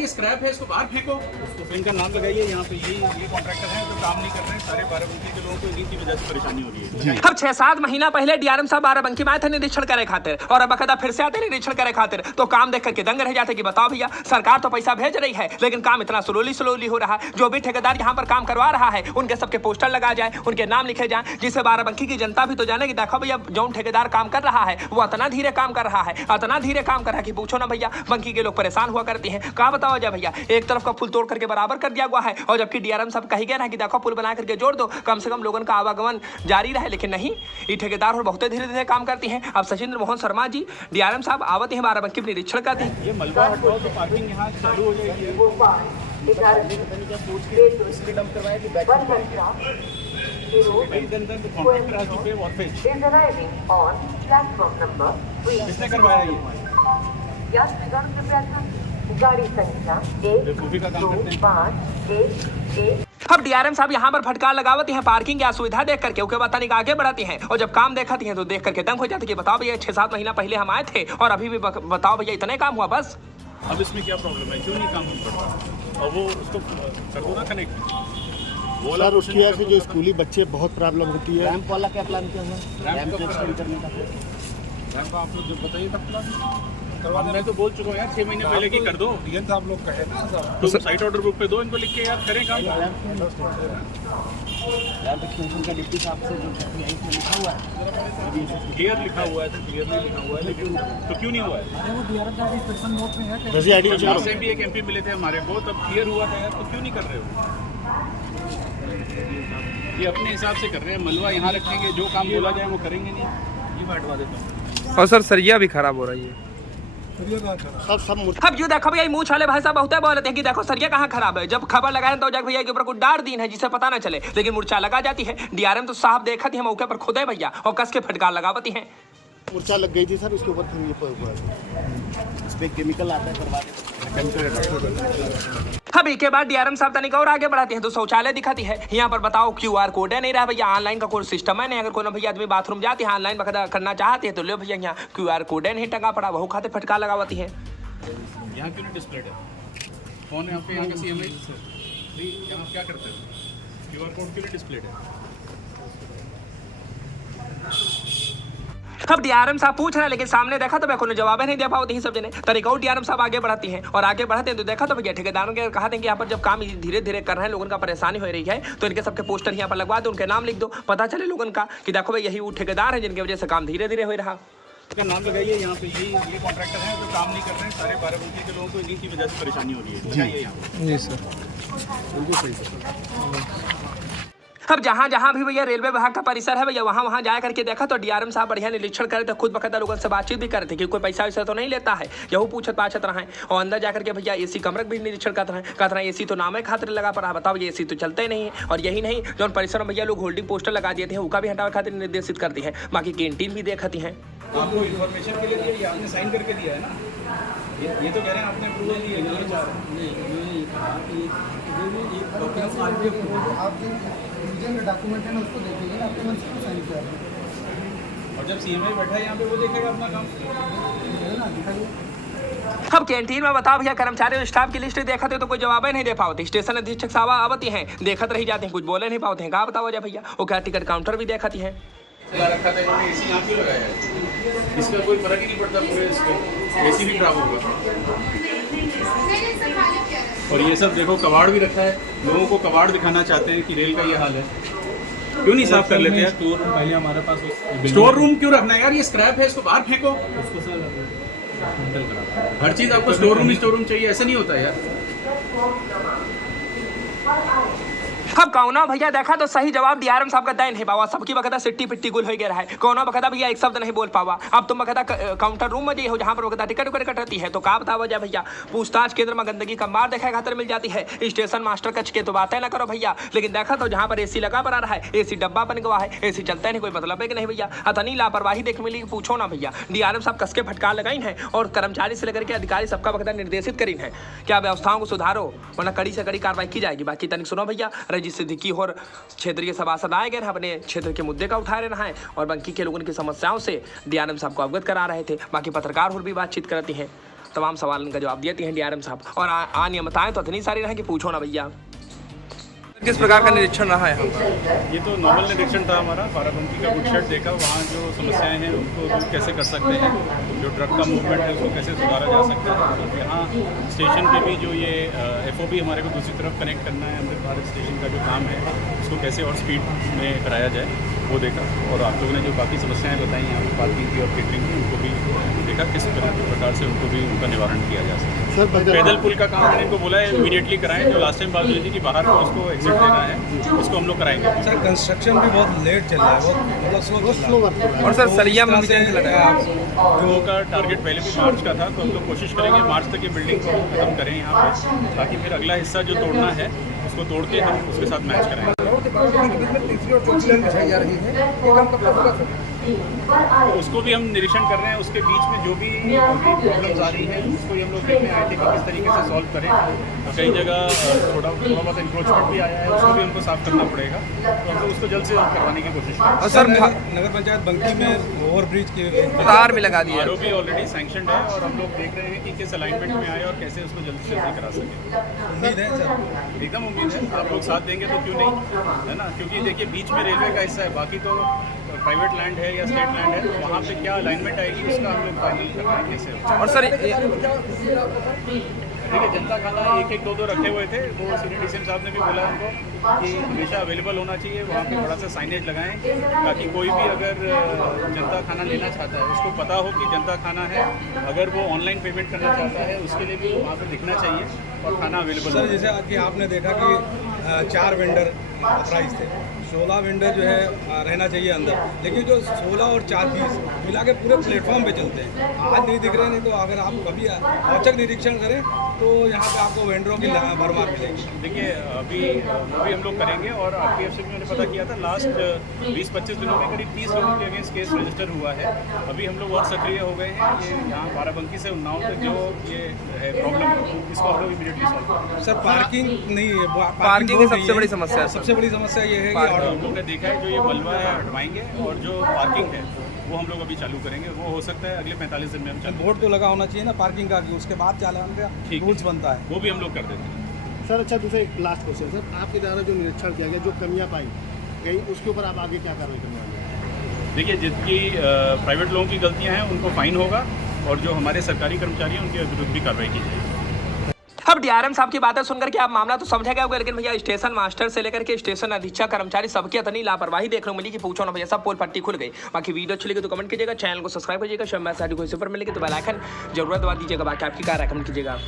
ये स्क्रैप है, इसको बाहर फेंको। तो इनका नाम लगाइए यहाँ पे। ये कॉन्ट्रैक्टर हैं जो काम नहीं कर रहे हैं। सारे बाराबंकी के लोगों को इन्हीं की वजह से परेशानी हो रही है। अब 6-7 महीना पहले डीआरएम साहब बाराबंकी में आए थे निरीक्षण करे खातिर, और अब बकायदा फिर से आते निरीक्षण करे खातिर, तो काम देख करके दंग रह जाते कि बताओ भैया, सरकार तो पैसा भेज रही है लेकिन काम इतना स्लोली हो रहा है। जो भी ठेकेदार यहाँ पर काम करवा रहा है उनके सबके पोस्टर लगा जाए, उनके नाम लिखे जाए, जिससे बाराबंकी की जनता भी तो जाने कि देखो भैया जो ठेकेदार काम कर रहा है वो इतना धीरे काम कर रहा है, इतना धीरे काम कर रहा है कि पूछो ना भैया, बंकी के लोग परेशान हुआ करते हैं। कहा बताओ जा भैया, एक तरफ का पुल तोड़ करके बराबर कर दिया हुआ है, और जबकि डीआरएम साहब कही गए ना कि देखो पुल बना करके जोड़ दो, कम से कम लोगों का आवागमन जारी रहे, लेकिन नहीं, ये ठेकेदार और बहुत धीरे धीरे काम करती हैं। अब सचिंद्र मोहन शर्मा जी डीआरएम साहब आवत हैं बाराबंकी में निरीक्षण करते हैं। ये मलबा हटाओ तो पार्किंग यहाँ चालू हो जाएगी। किसने करवाया ये? गाड़ी संख्या 12511। अब डीआरएम साहब यहाँ पर फटकार लगावती हैं पार्किंग की असुविधा देख करके, उसके बाद तनिक आगे बढ़ाती हैं, और जब काम देखती हैं तो देख करके दंग हो जाती है कि बताओ भैया 6-7 महीना पहले हम आए थे और अभी भी बताओ भैया इतने काम हुआ बस। अब इसमें क्या प्रॉब्लम है, क्यों नहीं काम हो रहा? और वो उसको कर दो ना कनेक्ट। सर उसकी वजह से जो स्कूली बच्चे बहुत प्रॉब्लम होती है। रैंप वाला क्या प्लान किया हुआ है? रैंप रैंप एक्सटेंड करने का रैंप आप लोग जो बताइए कब प्लान। मैं तो बोल चुका हूँ यार 6 महीने पहले की कर दो। डीएन साहब लोग कहे ना तो साइट ऑर्डर बुक पे दो, इनको लिख के यार करें काम। रैंप एक्सटेंशन का डिप्टी साहब से जो इसमें लिखा हुआ है, क्लियर लिखा हुआ है, तो क्लियरली लिखा हुआ है, लेकिन तो क्यों नहीं हुआ है? अरे वो डीआरएम का इंस्पेक्शन नोट में है। जैसे आईडी लास्ट टाइम भी एक एमपी मिले थे हमारे को, तब क्लियर हुआ था यार, तो क्यों नहीं कर रहे हो? ये अपने हिसाब से कर रहे हैं, मलबा यहाँ रखेंगे, जो काम बोला जाए वो करेंगे नहीं। ये मैं हटवा देता हूँ। और सर सरिया भी खराब हो रही है। सब अब जो देखो भैया मूछ वाले भाई साहब बहुत बोलते हैं कि देखो सरिया कहाँ खराब है, जब खबर लगाए तो जाके भैया के ऊपर कुछ डार दीन है जिसे पता ना चले, लेकिन मूर्छा लगा जाती है। डीआरएम तो साहब देखा थी मौके पर खुद है भैया, और कस के फटकार लगावती है। मूर्छा लग गई थी सर, उसके ऊपर फिर ये इस पे केमिकल आता है करवा के। अब के बाद डीआरएम साहब तनिक और आगे बढ़ाती है तो शौचालय दिखाती है। यहाँ पर बताओ क्यूआर कोड है नहीं रहा भैया, ऑनलाइन का कोई सिस्टम है नहीं। अगर कोई भैया आदमी बाथरूम जाती है ऑनलाइन बकायदा करना चाहते हैं तो लो भैया यहाँ क्यूआर कोड है नहीं टंगा पड़ा, वह खाते फटकार लगावती है। यहाँ क्यों नहीं डिस्प्लेड है? कौन है यहाँ पे? यहाँ का सीएम है। यहाँ क्या करते हैं? क्यूआर कोड क्यों नहीं डिस्प्लेड है? अब डीआरएम साहब पूछ रहे हैं लेकिन सामने देखा तो कोई जवाब नहीं दे पाती है सब जने। तरीका डीआरएम साहब आगे बढ़ाती हैं, और आगे बढ़ाते हैं तो देखा तो भैया ठेकेदारों के कहा देंगे यहाँ पर जब काम धीरे धीरे कर रहे हैं, लोगों का परेशानी हो रही है, तो इनके सबके पोस्टर यहाँ पर लगवा दो, उनके नाम लिख दो, पता चले लोगों का कि देखो भाई यही वो ठेकेदार है जिनकी वजह से काम धीरे धीरे हो रहा। इसका नाम लगाइए यहाँ पे। ये कॉन्ट्रैक्टर हैं जो काम नहीं कर रहे हैं। सारे बाराबंकी के लोगों को इन्हीं की वजह से परेशानी हो रही है। बताइए यहाँ जी सर, बिल्कुल सही सर। अब जहाँ जहाँ भी भैया रेलवे विभाग का परिसर है भैया वहाँ जा करके देखा तो डीआरएम साहब बढ़िया निरीक्षण करे थे, खुद बकायदा लोगों से बातचीत भी करते कि कोई पैसा वैसा तो नहीं लेता है, यही पूछत पाछत रहा है। और अंदर जाकर के भैया एसी कमरे भी निरीक्षण करते हैं, कहते हैं एसी तो नाम है खातिर लगा पड़ा, बताओ ये एसी तो चलते नहीं है। और यही नहीं, जो परिसर में भैया लोग होल्डिंग पोस्टर लगा दिए थे उनका भी हटावे खातिर निर्देशित करती है, बाकी कैंटीन भी देखती हैं। आपको इन्फॉर्मेशन के लिए दिया, आपने साइन करके दिया है ना। ये तो कह रहे हैं आपने अप्रूवल दिया है। डॉक्यूमेंट है ना उसको देखेंगे ना, आपके मन से साइन किया। और जब सीएमआई बैठा है यहाँ पे वो देखेगा अपना काम। अब कैंटीन में बताओ भैया कर्मचारी और स्टाफ की लिस्ट देखते तो कोई जवाब ही नहीं दे पाते। स्टेशन अधीक्षक साहब आवती हैं, देखत रही जाते हैं, कुछ बोले नहीं पाते हैं। कहा बताओ जा भैया, वो क्या टिकट काउंटर भी देखती है। रखा था इन्होंने एसी यहाँ क्यों लगाया है? इसका कोई फर्क ही नहीं पड़ता पूरे इसको, एसी भी खराब होगा। और ये सब देखो कबाड़ भी रखा है, लोगों को कबाड़ दिखाना चाहते हैं कि रेल का ये हाल है। क्यों नहीं साफ कर लेते हैं? स्टोर रूम पहले हमारे पास स्टोर रूम क्यों रखना है यार? ये स्क्रैप है, इसको बाहर फेंको। उसको सर हैंडल करा। हर चीज आपको स्टोर रूम चाहिए, ऐसा नहीं होता यार। अब कौना भैया देखा तो सही जवाब डीआरएम साहब का दे नहीं पावा, सबकी बकायदा सिट्टी पिट्टी गुल हो गया है। कौना बकायदा भैया एक शब्द नहीं बोल पावा। अब तुम बकायदा काउंटर रूम में हो जहाँ पर बकायदा टिकट उकट कटती है, तो का बताओ जा भैया, पूछताछ केंद्र में गंदगी का मार देखा खातर मिल जाती है। स्टेशन मास्टर कच के तो बातें ना करो भैया, लेकिन देखा तो जहाँ पर एसी लगा पड़ा रहा है, एसी डब्बा बन गया है, एसी चलता नहीं, कोई मतलब है कि नहीं भैया। अतनी लापरवाही देख मिली पूछो ना भैया। डीआरएम साहब कस के फटकार लगाई है और कर्मचारी से लेकर के अधिकारी सबका बकायदा निर्देशित करी है क्या व्यवस्थाओं को सुधारो वरना कड़ी से कड़ी कार्रवाई की जाएगी। बाकी तनिक सुनो भैया, रजित सिद्दीकी और क्षेत्रीय सभासद आए गए अपने क्षेत्र के मुद्दे का उठा रहे हैं और बंकी के लोगों की समस्याओं से डीआरएम साहब को अवगत करा रहे थे। बाकी पत्रकार और भी बातचीत करती हैं। तमाम सवालों का जवाब देती हैं डीआरएम साहब। और अनियमितताएं तो इतनी सारी रही कि पूछो ना भैया। किस प्रकार का निरीक्षण रहा है यहाँ पर? ये तो नॉर्मल निरीक्षण था हमारा। बाराबंकी का वुडशेड देखा, वहाँ जो समस्याएं हैं उनको दूर कैसे कर सकते हैं, जो ट्रक का मूवमेंट है उसको कैसे सुधारा जा सकता है। तो यहाँ स्टेशन पे भी जो ये FOB हमारे को दूसरी तरफ कनेक्ट करना है, अमृत भारत स्टेशन का जो काम है उसको कैसे और स्पीड में कराया जाए वो देखा। और आप लोगों ने जो बाकी समस्याएं बताई यहाँ पर पार्किंग की और केटरिंग की, उनको भी देखा किस प्रकार से उनको भी उनका निवारण किया जा सकता है। पैदल पुल का काम मैंने इनको बोला है इमीडिएटली कराएं। जो लास्ट टाइम बात हुई थी कि बाहर को उसको एग्जिट देना है, उसको हम लोग कराएंगे। सर कंस्ट्रक्शन भी बहुत लेट चल रहा है, बहुत मतलब स्लो चल रहा है। और सर सरिया में भी जंग लगा है। जो का टारगेट पहले भी मार्च का था, तो हम लोग कोशिश करेंगे मार्च तक ये बिल्डिंग को खत्म करें यहाँ पे, ताकि फिर अगला हिस्सा जो तोड़ना है उसको तोड़ के हम उसके साथ मैच कराएंगे। उसको भी हम निरीक्षण कर रहे हैं। उसके बीच में जो भी प्रॉब्लम्स आ रही हैं उसको हम लोग देखने आए थे कि किस तरीके से सॉल्व करें। कई जगह थोड़ा बहुत इंक्रोचमेंट भी आया है, उसको भी हमको साफ करना पड़ेगा। तो हम लोग उसको जल्द से जल्द करवाने की कोशिश करें। और सर नगर पंचायत बंकी में ओवरब्रिज के तार भी लगा दिया। ROB ऑलरेडी सैंक्शनड है और हम लोग देख रहे हैं कि किस अलाइनमेंट में आए और कैसे उसको जल्दी से जल्दी करा सकें। उम्मीद है सर, एकदम उम्मीद है। आप लोग साथ देंगे तो क्यों नहीं, है ना। क्योंकि देखिए बीच में रेलवे का हिस्सा है, बाकी तो प्राइवेट लैंड है या स्टेट लैंड है, तो वहाँ पे क्या अलाइनमेंट आएगी उसका हम लोग फाइनल कर रहे हैं कैसे। और सर देखिए जनता खाना 1-1, 2-2 रखे हुए थे, वो सीनियर DCM साहब ने भी बोला उनको कि हमेशा अवेलेबल होना चाहिए। वहाँ पे बड़ा सा साइनेज लगाएं ताकि कोई भी अगर जनता खाना लेना चाहता है उसको पता हो कि जनता खाना है। अगर वो ऑनलाइन पेमेंट करना चाहता है उसके लिए भी वहाँ पर दिखना चाहिए और खाना अवेलेबल। सर जैसे कि आपने देखा कि 4 वेंडर ऑथराइज थे, 16 वेंडर जो है रहना चाहिए अंदर, लेकिन जो 16 और 4 पीस मिला के पूरे प्लेटफॉर्म पे चलते हैं। आज नहीं दिख रहे, नहीं तो अगर आप कभी औचक निरीक्षण करें तो यहाँ पे आपको वेंडरों की भरमार मिलेगी। देखिए अभी वो भी हम लोग करेंगे और RPF से भी मैंने पता किया था लास्ट 20-25 दिनों में करीब 30 लोगों के अगेंस्ट केस रजिस्टर हुआ है। अभी हम लोग और सक्रिय हो गए हैं। ये यहाँ बाराबंकी से उन्नाव तक जो ये है प्रॉब्लम, इसको हम लोग इमीडिएटली सॉल्व करेंगे। सर पार्किंग नहीं है, पार्किंग की सबसे बड़ी समस्या है। सबसे बड़ी समस्या ये है और कि हम लोग ने देखा है जो ये बलवा है हटवाएंगे और जो पार्किंग है वो हम लोग अभी चालू करेंगे। वो हो सकता है अगले 45 दिन में हम चालू। बोर्ड तो लगा होना चाहिए ना पार्किंग का, कि उसके बाद चालान का रूल्स बनता है, वो भी हम लोग कर देते हैं। सर अच्छा दूसरा एक लास्ट क्वेश्चन सर, आपके द्वारा जो निरीक्षण किया गया, जो कमियां पाई गई, उसके ऊपर आप आगे क्या कार्रवाई करने वाले हैं? देखिए जिनकी प्राइवेट लोगों की गलतियां हैं उनको फाइन होगा और जो हमारे सरकारी कर्मचारी हैं उनके विरुद्ध भी कार्रवाई की जाएगी। अब डीआरएम साहब की बातें सुनकर के आप मामला तो समझ गए होंगे, लेकिन भैया स्टेशन मास्टर से लेकर के स्टेशन अधीक्षक कर्मचारी सबकी इतनी लापरवाही देखने को मिली कि पूछो ना भैया, सब पोल पट्टी खुल गई। बाकी वीडियो अच्छी लगी तो कमेंट कीजिएगा, चैनल को सब्सक्राइब कीजिएगा, कोई सुपर मिलेगी तो बेल आइकन जरूर दबा दीजिएगा। बाकी आपकी क्या राय कमेंट कीजिएगा।